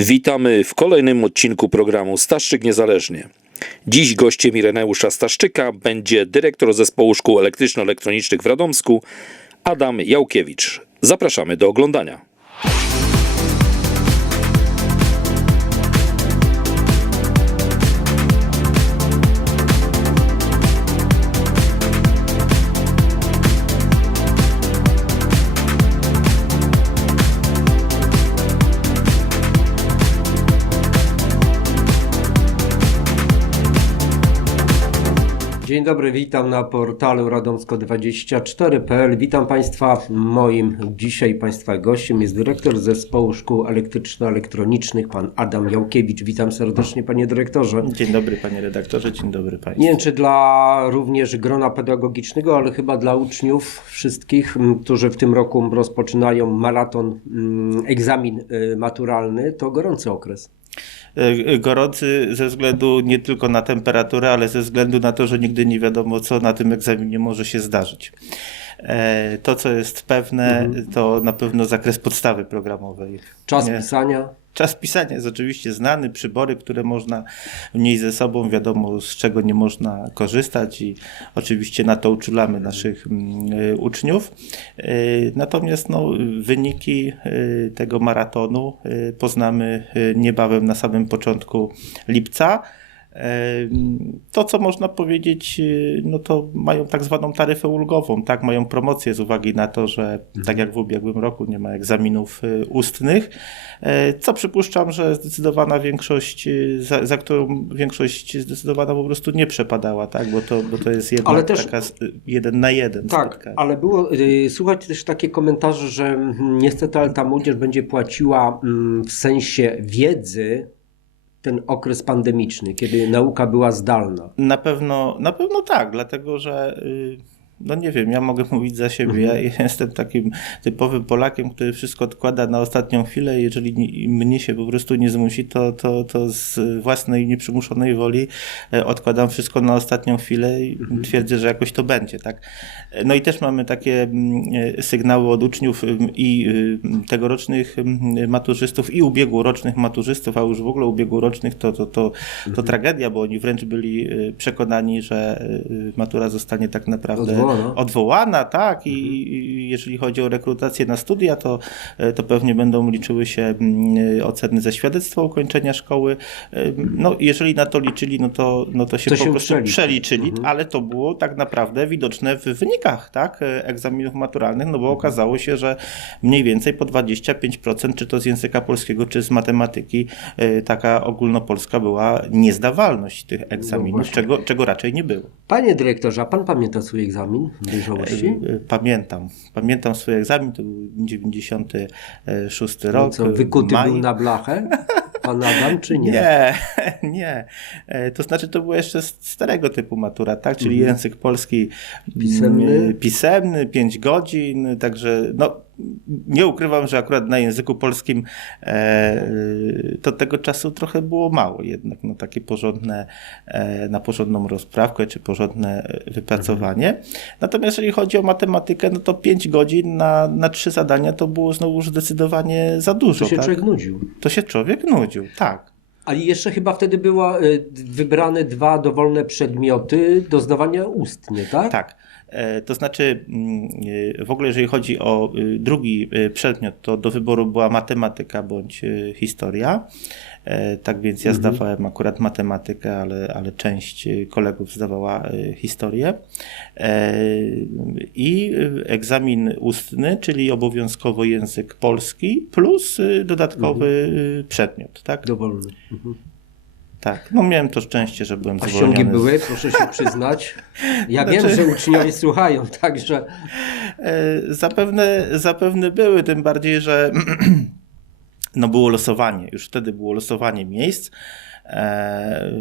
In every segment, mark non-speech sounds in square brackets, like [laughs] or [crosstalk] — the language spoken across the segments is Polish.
Witamy w kolejnym odcinku programu Staszczyk Niezależnie. Dziś gościem Ireneusza Staszczyka będzie dyrektor Zespołu Szkół Elektryczno-Elektronicznych w Radomsku Adam Jałkiewicz. Zapraszamy do oglądania. Dzień dobry, witam na portalu radomsko24.pl. Witam Państwa. Moim dzisiaj Państwa gościem jest dyrektor Zespołu Szkół Elektryczno-Elektronicznych, pan Adam Jałkiewicz. Witam serdecznie, panie dyrektorze. Dzień dobry panie redaktorze, dzień dobry państwu. Nie wiem, czy dla również grona pedagogicznego, ale chyba dla uczniów wszystkich, którzy w tym roku rozpoczynają maraton, egzamin y, maturalny, to gorący okres. E, Gorący ze względu nie tylko na temperaturę, ale ze względu na to, że nigdy nie wiadomo, co na tym egzaminie może się zdarzyć. E, To, co jest pewne, to na pewno zakres podstawy programowej. Czas Nie. pisania. Czas pisania jest oczywiście znany, przybory, które można wnieść ze sobą, wiadomo z czego nie można korzystać i oczywiście na to uczulamy naszych mm, y, uczniów. Y, Natomiast no, wyniki y, tego maratonu poznamy niebawem na samym początku lipca. To, co można powiedzieć, y, no to mają tak zwaną taryfę ulgową, tak? Mają promocję z uwagi na to, że tak jak w ubiegłym roku nie ma egzaminów y, ustnych, e, co przypuszczam, że zdecydowana większość, y, za, za którą większość zdecydowana po prostu nie przepadała, tak? Bo to, bo to jest jednak też- taka jeden na jeden Tak, spotkanie. ale było słuchać też takie komentarze, że mm, niestety ale ta młodzież będzie płaciła mm, w sensie wiedzy ten okres pandemiczny, kiedy nauka była zdalna. Na pewno, na pewno tak, dlatego że y, no nie wiem, ja mogę [laughs] mówić za siebie. Ja [laughs] jestem takim typowym Polakiem, który wszystko odkłada na ostatnią chwilę. Jeżeli ni- mnie się po prostu nie zmusi, to, to, to z własnej nieprzymuszonej woli e, odkładam wszystko na ostatnią chwilę i twierdzę, że jakoś to będzie, tak? No i też mamy takie mm, e, sygnały od uczniów i y, tegorocznych maturzystów i ubiegłorocznych maturzystów, a już w ogóle ubiegłorocznych to, to, to, to tragedia, bo oni wręcz byli y, przekonani, że y, matura zostanie tak naprawdę Odwołana. odwołana, tak, i, i jeżeli chodzi o rekrutację na studia, to, y, to pewnie będą liczyły się mm, oceny ze świadectwa ukończenia szkoły. Y, No, jeżeli na to liczyli, no to, no to się To po się prostu przeliczy. przeliczyli, Mhm. ale to było tak naprawdę widoczne w wynikach, tak, y, egzaminów maturalnych, no bo okazało się, że mniej więcej po 25%, czy to z języka polskiego, czy z matematyki, taka ogólnopolska była niezdawalność tych egzaminów, właśnie. czego, czego raczej nie było. Panie dyrektorze, a pan pamięta swój egzamin dojrzałości? Y, y, Pamiętam. Pamiętam swój egzamin, to był 96 No rok. co, wykuty maj. był na blachę? Pan Adam, czy nie? Nie, [laughs] nie. E, To znaczy, to była jeszcze starego typu matura, tak? Czyli język polski Mhm. Pisemny? mm, pisemny, 5 godzin, także no, nie ukrywam, że akurat na języku polskim e, to tego czasu trochę było mało jednak, no takie porządne, e, na porządną rozprawkę, czy porządne e, wypracowanie. Natomiast jeżeli chodzi o matematykę, no to 5 godzin na, na trzy zadania to było znowu zdecydowanie za dużo, To się tak? człowiek nudził. To się człowiek nudził, tak. A jeszcze chyba wtedy były wybrane dwa dowolne przedmioty do zdawania ustnie, tak? Tak. E, To znaczy, mm, e, w ogóle jeżeli chodzi o y, drugi przedmiot, to do wyboru była matematyka bądź historia. E, Tak więc ja zdawałem akurat matematykę, ale, ale część kolegów zdawała historię. E, I egzamin ustny, czyli obowiązkowo język polski, plus dodatkowy y, przedmiot. Tak? Dowolny. Mhm. Tak. No miałem to szczęście, że byłem A zwolniony. ściągi były, proszę się przyznać. Ja wiem, Znaczy- że uczniowie słuchają, także E, Zapewne, zapewne były, tym bardziej, że [clears throat] no było losowanie. Już wtedy było losowanie miejsc. E,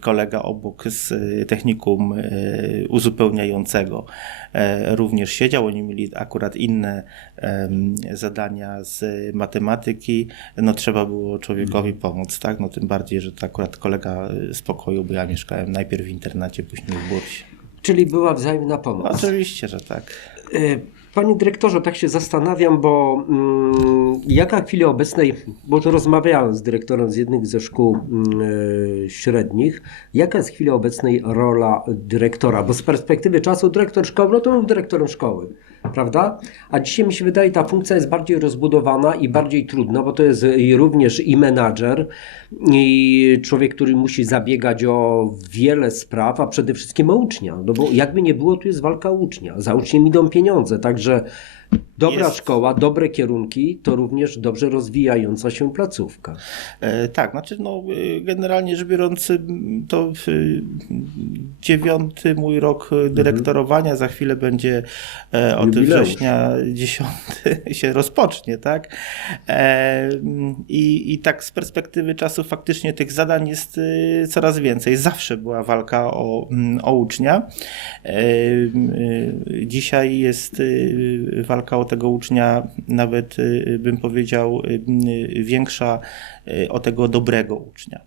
Kolega obok z technikum y, uzupełniającego e, również siedział. Oni mieli akurat inne zadania z matematyki. No trzeba było człowiekowi pomóc, tak? No tym bardziej, że to akurat kolega z pokoju, bo ja mieszkałem najpierw w internacie, później w bursie. czyli była wzajemna pomoc. Oczywiście, że tak. Y, Panie dyrektorze, tak się zastanawiam, bo mm, jaka w chwili obecnej, bo to rozmawiałem z dyrektorem z jednych ze szkół mm, e, średnich, jaka jest w chwili obecnej rola dyrektora? Bo z perspektywy czasu dyrektor szkoły, no to był dyrektorem szkoły, prawda? A dzisiaj mi się wydaje, ta funkcja jest bardziej rozbudowana i bardziej trudna, bo to jest również i menadżer, i człowiek, który musi zabiegać o wiele spraw, a przede wszystkim o ucznia. No bo jakby nie było, tu jest walka ucznia. Za uczniem idą pieniądze, także dobra Jest. szkoła, dobre kierunki to również dobrze rozwijająca się placówka. E, Tak, znaczy no, e, generalnie rzecz biorąc, to dziewiąty mój rok e, dyrektorowania, za chwilę będzie e, od Jubileusz. września dziesiąty [laughs] się rozpocznie, tak? E, I, I tak z perspektywy czasu faktycznie tych zadań jest e, coraz więcej. Zawsze była walka o, o ucznia. E, Dzisiaj jest walka o tego ucznia, nawet e, bym powiedział, m, większa o tego dobrego ucznia.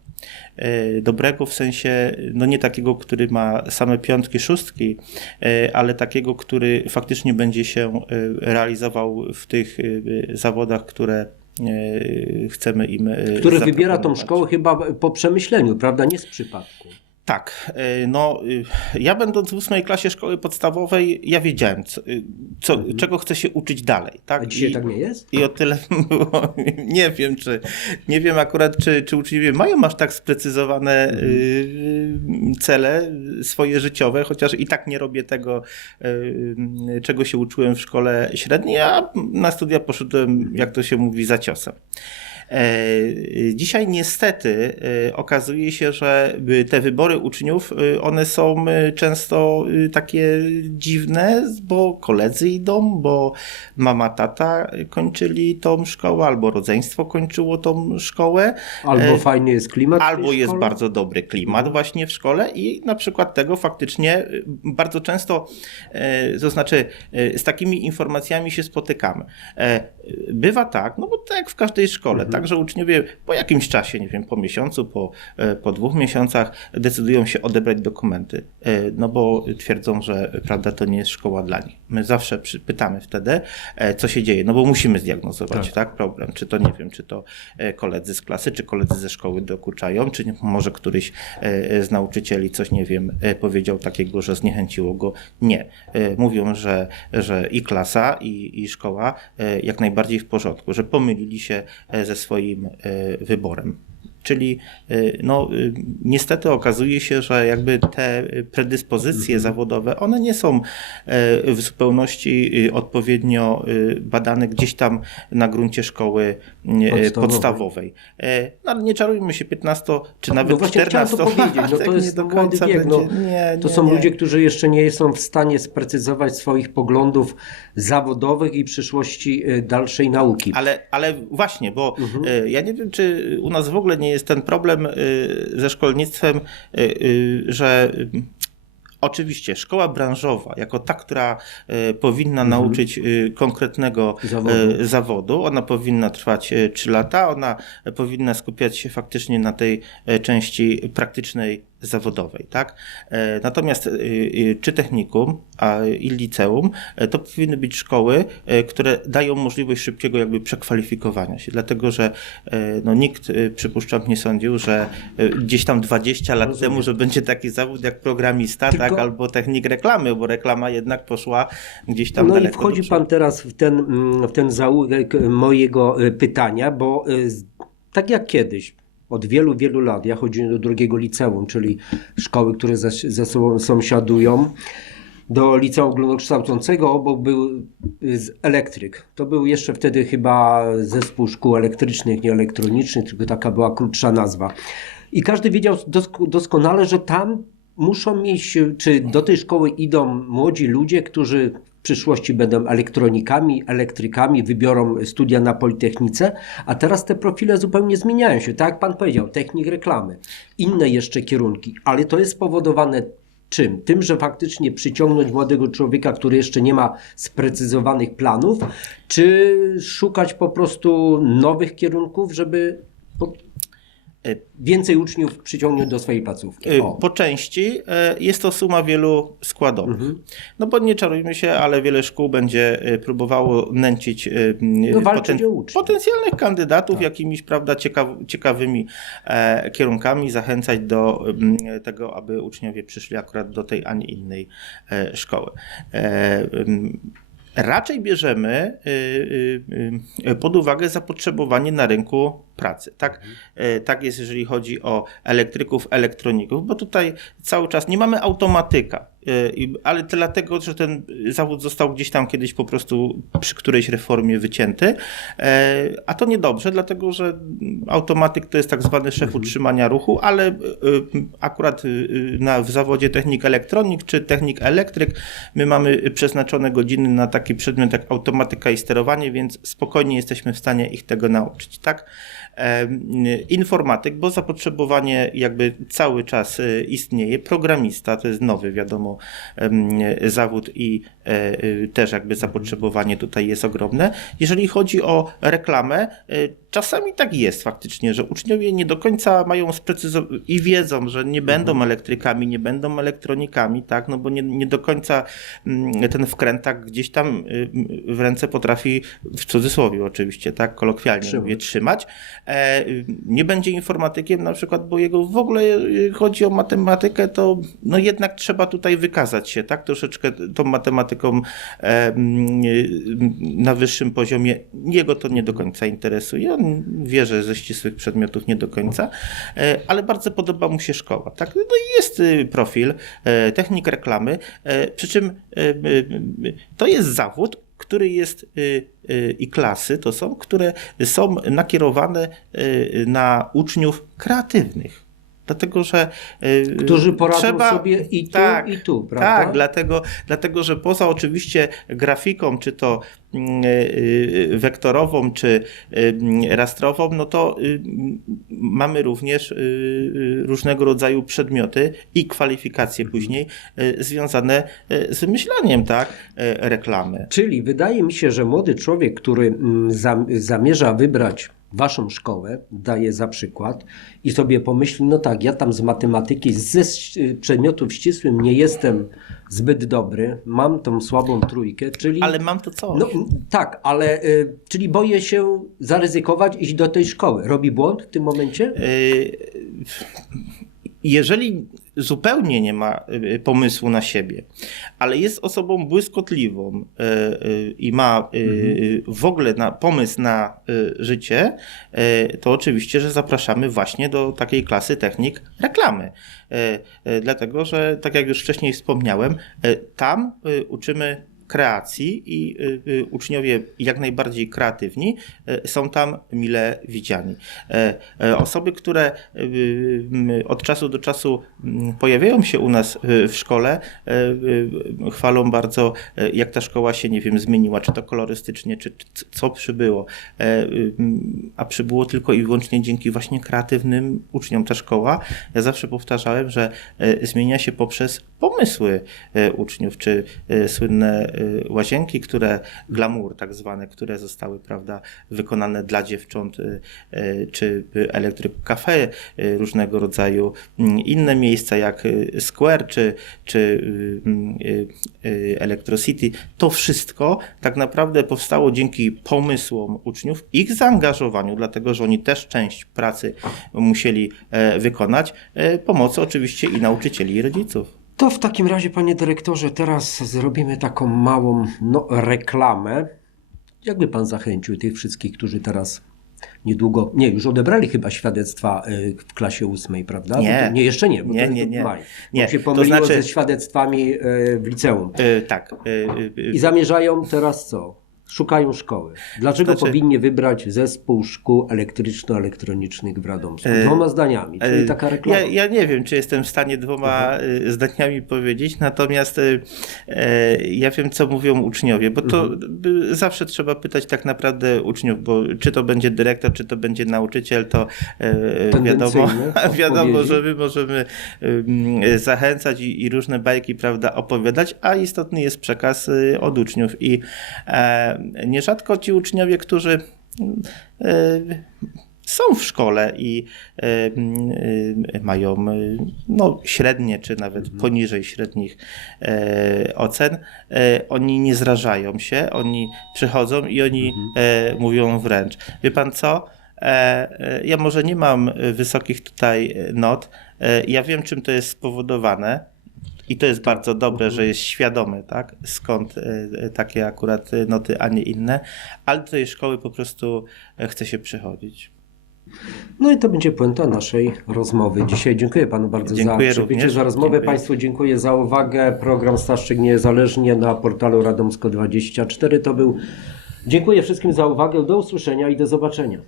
Dobrego w sensie, no nie takiego, który ma same piątki, szóstki, ale takiego, który faktycznie będzie się realizował w tych zawodach, które chcemy im Który wybiera tą szkołę chyba po przemyśleniu, prawda? Nie z przypadku. Tak, e, no y, ja będąc w ósmej klasie szkoły podstawowej, ja wiedziałem, co, y, co, czego chcę się uczyć dalej. Tak? Mhm. A dzisiaj I, tak nie jest? I o tyle [laughs] było, nie wiem, czy nie wiem akurat, czy, czy uczniowie mają aż tak sprecyzowane Mhm. y, cele swoje życiowe, chociaż i tak nie robię tego, y, czego się uczyłem w szkole średniej, a na studia poszedłem, jak to się mówi, za ciosem. E, Dzisiaj niestety e, okazuje się, że te wybory uczniów, y, one są często takie dziwne, bo koledzy idą, bo mama, tata kończyli tą szkołę, albo rodzeństwo kończyło tą szkołę, Albo E, fajny jest klimat. albo jest bardzo dobry klimat właśnie w szkole i na przykład tego faktycznie bardzo często, e, to znaczy e, z takimi informacjami się spotykamy. Bywa tak, no bo tak jak w każdej szkole, tak, że uczniowie po jakimś czasie, nie wiem, po miesiącu, po, e, po dwóch miesiącach decydują się odebrać dokumenty, e, no bo twierdzą, że prawda, to nie jest szkoła dla nich. My zawsze pytamy wtedy, e, co się dzieje, no bo musimy zdiagnozować, Tak. tak, problem, czy to, nie wiem, czy to e, koledzy z klasy, czy koledzy ze szkoły dokuczają, czy może któryś e, z nauczycieli coś, nie wiem, powiedział takiego, że zniechęciło go. Nie. Mówią, że, że i klasa, i, i szkoła jak najbardziej w porządku, że pomylili się ze swoim wyborem. Czyli y, no, y, niestety okazuje się, że jakby te predyspozycje zawodowe, one nie są e, w zupełności y, odpowiednio badane gdzieś tam na gruncie szkoły Podstawowej. podstawowej. E, No ale nie czarujmy się 15 czy No nawet chciałem 14 to powiedzieć, no to nie jest wiek, no. będzie. Nie, To nie, są nie. ludzie, którzy jeszcze nie są w stanie sprecyzować swoich poglądów zawodowych i przyszłości y, dalszej nauki. Ale, ale właśnie, bo Mhm. e, ja nie wiem, czy u nas w ogóle nie jest ten problem e, ze szkolnictwem, e, e, że e, Oczywiście, szkoła branżowa, jako ta, która e, powinna nauczyć e, konkretnego Mhm. Zawodu. e, zawodu, ona powinna trwać e, 3 lata, ona e, powinna skupiać się faktycznie na tej e, części praktycznej, zawodowej, tak? E, Natomiast e, e, czy technikum a, i liceum, e, to powinny być szkoły, e, które dają możliwość szybkiego jakby przekwalifikowania się, dlatego że no, nikt, przypuszczam, nie sądził, że gdzieś tam 20 lat Rozumiem. temu, że będzie taki zawód jak programista, Tylko- tak, albo technik reklamy, bo reklama jednak poszła gdzieś tam No i daleko wchodzi do przodu. Pan teraz w ten, mm, w ten zaułek mojego y, pytania, bo y, tak jak kiedyś, od wielu, wielu lat, ja chodziłem do drugiego liceum, czyli szkoły, które ze, ze sobą sąsiadują, do liceum ogólnokształcącego obok był y, elektryk. To był jeszcze wtedy chyba zespół szkół elektrycznych, nie elektronicznych, tylko taka była krótsza nazwa. I każdy wiedział dosk- doskonale, że tam muszą mieć, czy do tej szkoły idą młodzi ludzie, którzy przyszłości będą elektronikami, elektrykami, wybiorą studia na Politechnice, a teraz te profile zupełnie zmieniają się. Tak jak Pan powiedział, technik reklamy, inne jeszcze kierunki, ale to jest spowodowane czym? Tym, że faktycznie przyciągnąć młodego człowieka, który jeszcze nie ma sprecyzowanych planów, czy szukać po prostu nowych kierunków, żeby więcej uczniów przyciągnąć do swojej placówki. Y, O. Po części e, jest to suma wielu składowych. Mhm. No bo nie czarujmy się, ale wiele szkół będzie e, próbowało nęcić e, No, uczniów. potencjalnych kandydatów Tak. jakimiś prawda, ciekaw, ciekawymi e, kierunkami, zachęcać do tego, aby uczniowie przyszli akurat do tej, a nie innej e, szkoły. Raczej bierzemy y, y, y, pod uwagę zapotrzebowanie na rynku pracy. Tak, E, tak jest, jeżeli chodzi o elektryków, elektroników, bo tutaj cały czas nie mamy automatyka, ale to dlatego, że ten zawód został gdzieś tam kiedyś po prostu przy którejś reformie wycięty, e, a to niedobrze, dlatego że automatyk to jest tak zwany szef utrzymania ruchu, ale e, e, akurat e, na, w zawodzie technik elektronik czy technik elektryk my mamy przeznaczone godziny na taki przedmiot jak automatyka i sterowanie, więc spokojnie jesteśmy w stanie ich tego nauczyć, tak? Informatyk, bo zapotrzebowanie jakby cały czas e, istnieje. Programista to jest nowy, wiadomo, zawód i e, e, też jakby zapotrzebowanie tutaj jest ogromne. Jeżeli chodzi o reklamę, czasami tak jest faktycznie, że uczniowie nie do końca mają sprecyzowane i wiedzą, że nie będą elektrykami, nie będą elektronikami, tak, no bo nie, nie do końca mm, ten wkrętak gdzieś tam y, w ręce potrafi, w cudzysłowie oczywiście, tak, kolokwialnie Trzymać. mówię, trzymać. E, nie będzie informatykiem na przykład, bo jego w ogóle y, chodzi o matematykę, to no jednak trzeba tutaj wykazać się, tak, troszeczkę tą matematyką e, mm, na wyższym poziomie. Jego to nie do końca interesuje, on wie, że ze ścisłych przedmiotów nie do końca, e, ale bardzo podoba mu się szkoła, tak, no i jest profil, e, technik reklamy, e, przy czym e, to jest zawód, który jest y, y, i klasy to są, które są nakierowane y, na uczniów kreatywnych. Dlatego, że y, Którzy poradzą trzeba, sobie i tu, tak, i tu, prawda? Tak, dlatego, dlatego, że poza oczywiście grafiką, czy to mm, y, y, wektorową, czy rastrową, no to mamy również różnego rodzaju przedmioty i kwalifikacje później y, związane z wymyślaniem, tak, reklamy. Czyli wydaje mi się, że młody człowiek, który mm, zam- zamierza wybrać waszą szkołę, daje za przykład i sobie pomyśli, no tak, ja tam z matematyki, ze ś- przedmiotów ścisłym nie jestem zbyt dobry, mam tą słabą trójkę, czyli... Ale mam to coś. No tak, ale y, czyli boję się zaryzykować, iść do tej szkoły. Robi błąd w tym momencie? Y, Jeżeli zupełnie nie ma y, pomysłu na siebie, ale jest osobą błyskotliwą y, y, i ma y, w ogóle na, pomysł na życie, to oczywiście, że zapraszamy właśnie do takiej klasy technik reklamy. Dlatego, że tak jak już wcześniej wspomniałem, tam uczymy kreacji i y, y, uczniowie jak najbardziej kreatywni y, są tam mile widziani. E, e, Osoby, które od czasu do czasu mm, pojawiają się u nas w szkole, e, chwalą bardzo, jak ta szkoła się, nie wiem, zmieniła, czy to kolorystycznie, czy co przybyło. A przybyło tylko i wyłącznie dzięki właśnie kreatywnym uczniom ta szkoła. Ja zawsze powtarzałem, że zmienia się poprzez pomysły e, uczniów, czy e, słynne e, łazienki, które glamour tak zwane, które zostały, prawda, wykonane dla dziewcząt, czy elektryk cafe, e, różnego rodzaju mm, inne miejsca jak Square, czy, czy mm, Electrocity. To wszystko tak naprawdę powstało dzięki pomysłom uczniów, ich zaangażowaniu, dlatego że oni też część pracy musieli wykonać, pomocy oczywiście i nauczycieli i rodziców. To w takim razie, panie dyrektorze, teraz zrobimy taką małą no, reklamę. Jakby pan zachęcił tych wszystkich, którzy teraz niedługo, nie, już odebrali chyba świadectwa y, w klasie ósmej, prawda? Nie. To, nie, jeszcze nie. Bo Nie, to, nie, nie. Maj. Nie, się to pomyliło znaczy- ze świadectwami y, w liceum. E, tak. e, e, I zamierzają teraz co? Szukają szkoły. Dlaczego Znaczy- powinni wybrać zespół szkół elektryczno-elektronicznych w Radomsku? E, Dwoma zdaniami, czyli E, taka reklama. Ja, ja nie wiem, czy jestem w stanie dwoma e, zdaniami powiedzieć, natomiast e, ja wiem, co mówią uczniowie, bo to e, zawsze trzeba pytać tak naprawdę uczniów, bo czy to będzie dyrektor, czy to będzie nauczyciel, to e, wiadomo, [laughs] wiadomo, że my możemy e, zachęcać i, i różne bajki, prawda, opowiadać, a istotny jest przekaz e, od uczniów i nierzadko ci uczniowie, którzy e, są w szkole i e, mają no, średnie, czy nawet poniżej średnich e, ocen, oni nie zrażają się, oni przychodzą i oni e, mówią wręcz, wie pan co, ja może nie mam wysokich tutaj not, ja wiem czym to jest spowodowane, i to jest bardzo dobre, że jest świadomy, tak? Skąd e, takie akurat e, noty, a nie inne, ale do tej szkoły po prostu e, chce się przychodzić. No i to będzie puenta naszej rozmowy dzisiaj. Dziękuję panu bardzo Dziękuję za przybycie, za rozmowę. Dziękuję. Państwu dziękuję za uwagę. Program Staszczyk Niezależnie na portalu Radomsko24 to był. Dziękuję wszystkim za uwagę. Do usłyszenia i do zobaczenia.